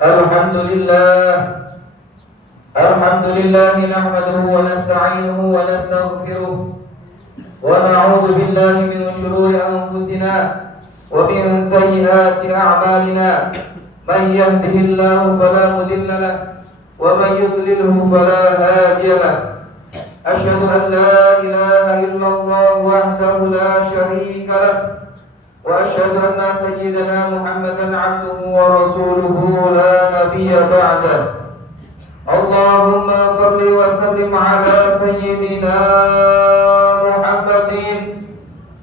Alhamdulillah. Alhamdulillah nahmaduhu wa nasta'inuhu wa nastaghfiruh wa na'udzu billahi min shururi anfusina wa min sayyiati a'malina. Man yahdihillahu fala mudilla lahu wa man yudlilhu fala hadiya lahu. Asyhadu an la ilaha illallah wahdahu la syarika lahu wa asyhadu anna sayyidana Muhammadan 'abduhu wa rasuluhu la nabiyya ba'dahu. Allahumma salli wa sallim ala sayyidina Muhammadin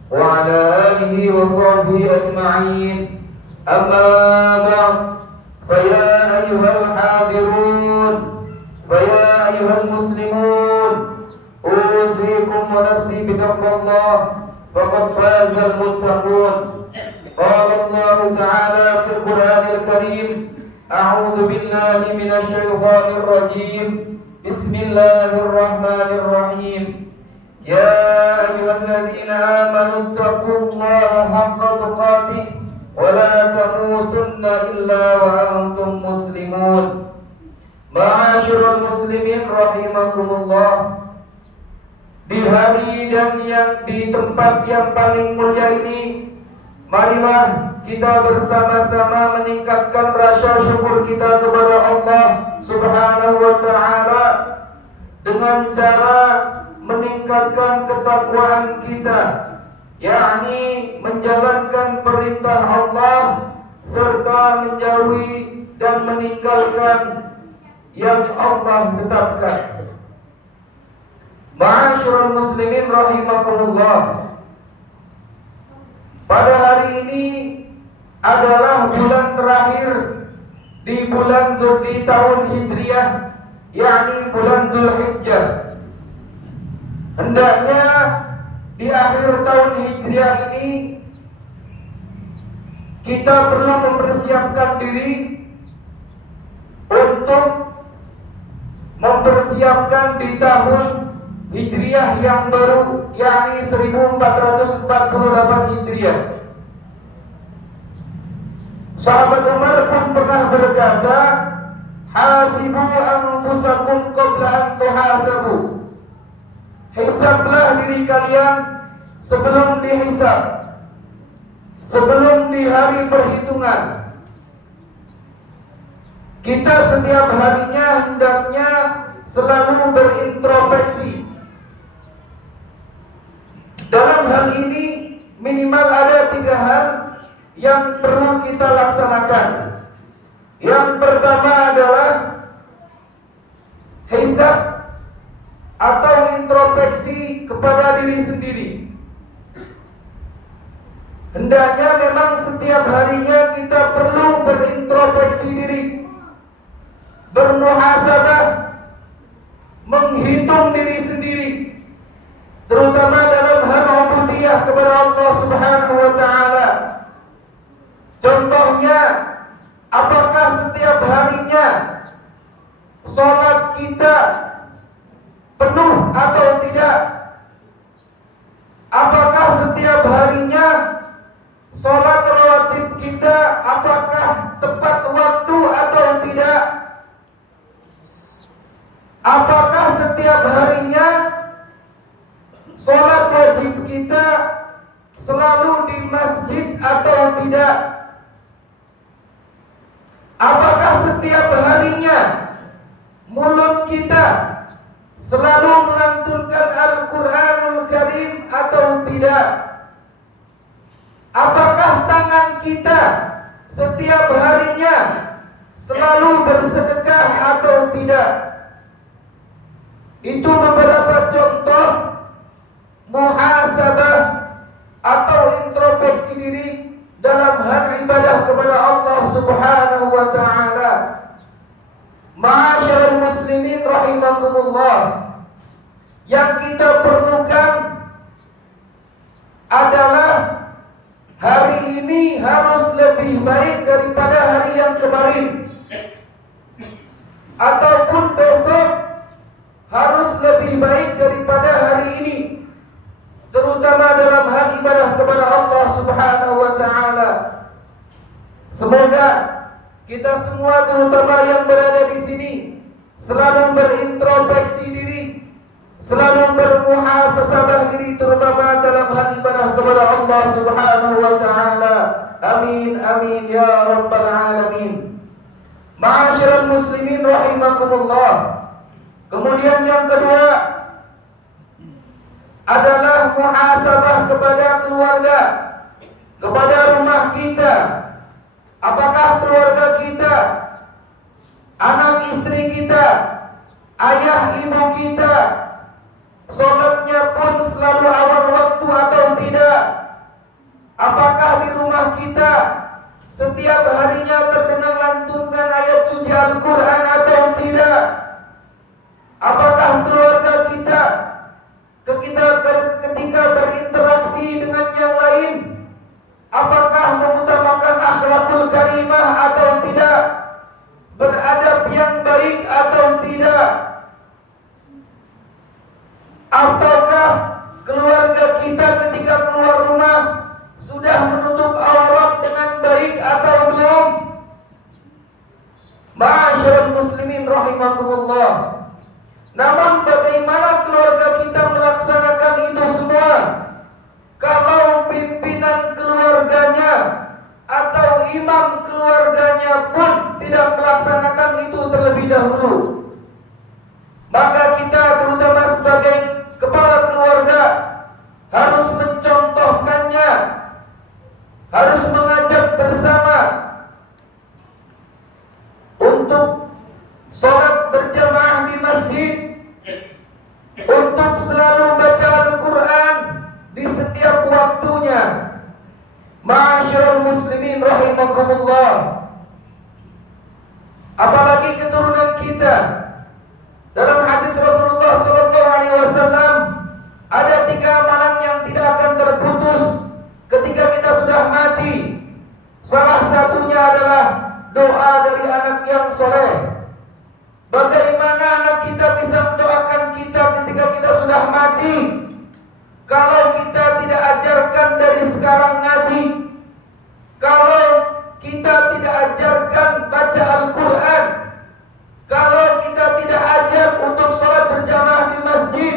wa ala alihi wa sahbihi ajma'in. Amma ba'd, fa ya ayyuhal hadirun wa ya ayyuhal muslimun, usikum wa nafsi bitaqwallah, faqad fazal muttaqun. Qala Allah ta'ala fil Qur'anil Karim: A'udzu billahi minasy syaithanir rajim. Bismillahirrahmanirrahim. Ya ayyuhalladzina amanu taqullaha haqqa tuqatih wa la tamutunna illa wa antum muslimun. Ma'asyiral muslimin rahimakumullah. Di hari dan di tempat yang paling mulia ini, marilah kita bersama-sama meningkatkan rasa syukur kita kepada Allah Subhanahu wa ta'ala dengan cara meningkatkan ketakwaan kita, yakni menjalankan perintah Allah serta menjauhi dan meninggalkan yang Allah tetapkan. Ma'asyiral muslimin rahimakumullah. Pada hari ini adalah bulan terakhir di tahun Hijriah, yakni bulan Dzulhijjah. Hendaknya di akhir tahun Hijriah ini kita perlu mempersiapkan diri untuk mempersiapkan di tahun Hijriah yang baru, yakni 1448 Hijriah. Sahabat Umar pun pernah berkata, hasibu anfusakum qabla an tuhasabu. Hisablah diri kalian sebelum dihisab, sebelum di hari perhitungan. Kita setiap harinya hendaknya selalu berintrospeksi. Dalam hal ini minimal ada 3 hal yang perlu kita laksanakan. Yang pertama adalah hisab atau introspeksi kepada diri sendiri. Hendaknya memang setiap harinya kita perlu berintrospeksi diri, bermuhasabah, menghitung diri sendiri, terutama dalam hal ubudiyah kepada Allah Subhanahu wa ta'ala. Contohnya, apakah setiap harinya sholat kita penuh atau tidak? Apakah setiap harinya sholat rawatib kita apakah tepat waktu atau tidak? Apakah setiap harinya sholat wajib kita selalu di masjid atau tidak? Apakah setiap harinya mulut kita selalu melantunkan Al-Quranul Karim atau tidak? Apakah tangan kita setiap harinya selalu bersedekah atau tidak? Itu beberapa contoh muhasabah atau introspeksi diri dalam hal ibadah kepada Allah Subhanahu wa ta'ala. Ma'asyiral muslimin rahimakumullah. Yang kita perlukan adalah hari ini harus lebih baik daripada hari yang kemarin, ataupun besok harus lebih baik daripada hari ini, terutama dalam hal ibadah kepada Allah Subhanahu wa ta'ala. Semoga kita semua terutama yang berada di sini selalu berintrospeksi diri, selalu bermuhasabah diri terutama dalam hal ibadah kepada Allah Subhanahu wa taala. Amin amin ya rabbal alamin. Ma'asyiral muslimin rahimakumullah. Kemudian yang kedua adalah muhasabah kepada keluarga, kepada rumah kita. Apakah keluarga kita, anak istri kita, ayah ibu kita, sholatnya pun selalu awal waktu atau tidak? Apakah di rumah kita setiap harinya terdengar lantunan ayat suci Al-Quran atau tidak? Apakah keluarga kita ketika berinteraksi dengan yang lain, apakah mengutamakan akhlakul karimah atau tidak? Beradab yang baik atau tidak? Ataukah keluarga kita ketika keluar rumah sudah menutup aurat dengan baik atau belum? Ma'asyiral muslimin rahimakumullah. Namun bagaimana keluarga kita melaksanakan itu semua kalau pimpinan keluarganya atau imam keluarganya pun tidak melaksanakan itu terlebih dahulu? Maka kita terutama sebagai kepala keluarga harus mencontohkannya, harus mengajak bersama untuk sholat berjamaah di masjid, untuk selalu baca Al-Quran di setiap waktunya. Ma'asyiral muslimin rahimakumullah. Apalagi keturunan kita. Dalam hadis Rasulullah SAW ada 3 amalan yang tidak akan terputus ketika kita sudah mati. Salah satunya adalah doa dari anak yang soleh. Bagaimana anak kita bisa mendoakan kita ketika kita sudah mati kalau kita tidak ajarkan dari sekarang ngaji, kalau kita tidak ajarkan baca Al-Quran, kalau kita tidak ajar untuk sholat berjamaah di masjid,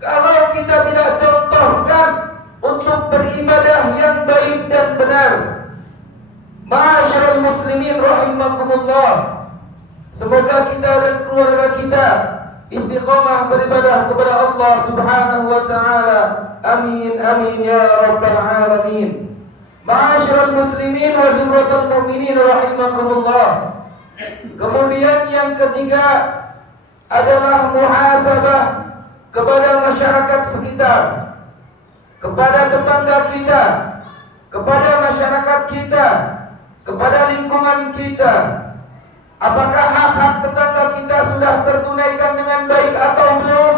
kalau kita tidak contohkan untuk beribadah yang baik dan benar. Ma'asyiral muslimin rahimakumullah. Semoga kita dan keluarga kita istiqamah beribadah kepada Allah Subhanahu wa taala. Amin amin ya rabbal alamin. Ma'asyiral muslimin wa zumratal mu'minin rahimakumullah. Kemudian yang ketiga adalah muhasabah kepada masyarakat sekitar, kepada tetangga kita, kepada masyarakat kita, kepada lingkungan kita. Apakah hak-hak tetangga kita sudah tertunaikan dengan baik atau belum?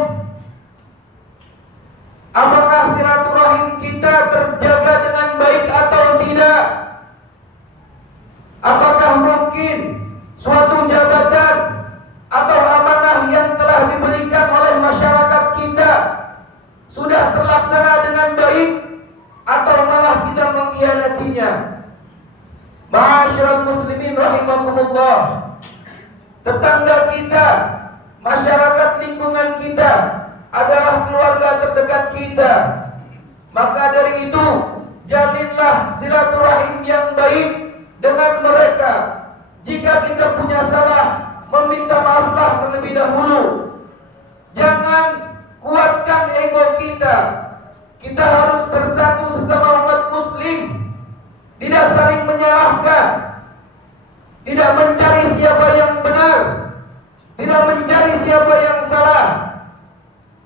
Apakah silaturahim kita terjaga dengan baik atau tidak? Apakah mungkin suatu jabatan atau amanah yang telah diberikan oleh masyarakat kita sudah terlaksana dengan baik atau malah kita mengkhianatinya? Ma'asyiral muslimin rahimakumullah. Tetangga kita, masyarakat lingkungan kita adalah keluarga terdekat kita. Maka dari itu, jalinlah silaturahim yang baik dengan mereka. Jika kita punya salah, meminta maaflah terlebih dahulu. Jangan kuatkan ego kita. Kita harus bersatu sesama umat muslim, tidak saling menyalahkan, tidak mencari siapa yang benar, tidak mencari siapa yang salah.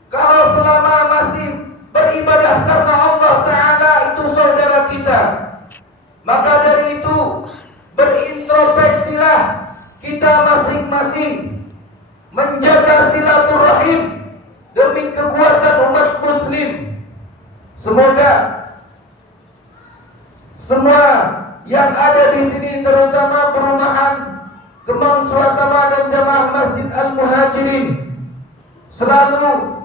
Kalau selama masih beribadah karena Allah Ta'ala itu saudara kita, maka dari itu berintrospeksilah kita masing-masing, menjaga silaturahim demi kekuatan umat muslim. Semoga semua yang ada di sini, terutama perumahan Kemang Swatama dan jamaah Masjid Al-Muhajirin, selalu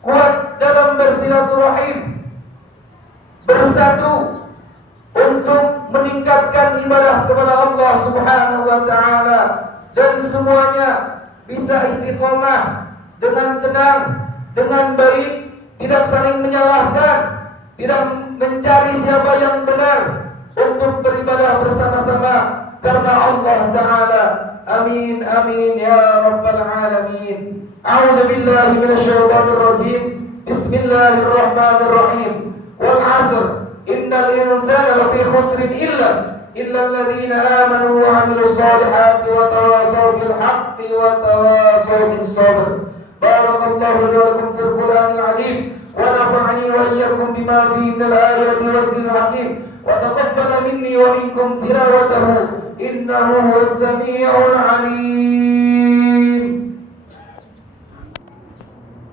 kuat dalam bersilaturahim, bersatu untuk meningkatkan beribadah kepada Allah Subhanahu wa taala dan semuanya bisa istiqomah dengan tenang, dengan baik, tidak saling menyalahkan, tidak mencari siapa yang benar untuk beribadah bersama-sama karena Allah taala. Amin amin ya rabbal alamin. A'udzu billahi minasyaitonir rajim. Bismillahirrahmanirrahim. Wal 'asr innal insana lafi khusrin illa alladhina amanu wa 'amilus solihati wa tawasaw bil haqqi wa tawasaw bis sabr. Barakallahu li wa lakum fil Qur'anil 'azim wa nafa'ani wa iyyakum bima fihi minal ayati wa dhikril hakim wa taqabbala minni wa minkum tilawatahu innahu huwas samii'ul 'aliim.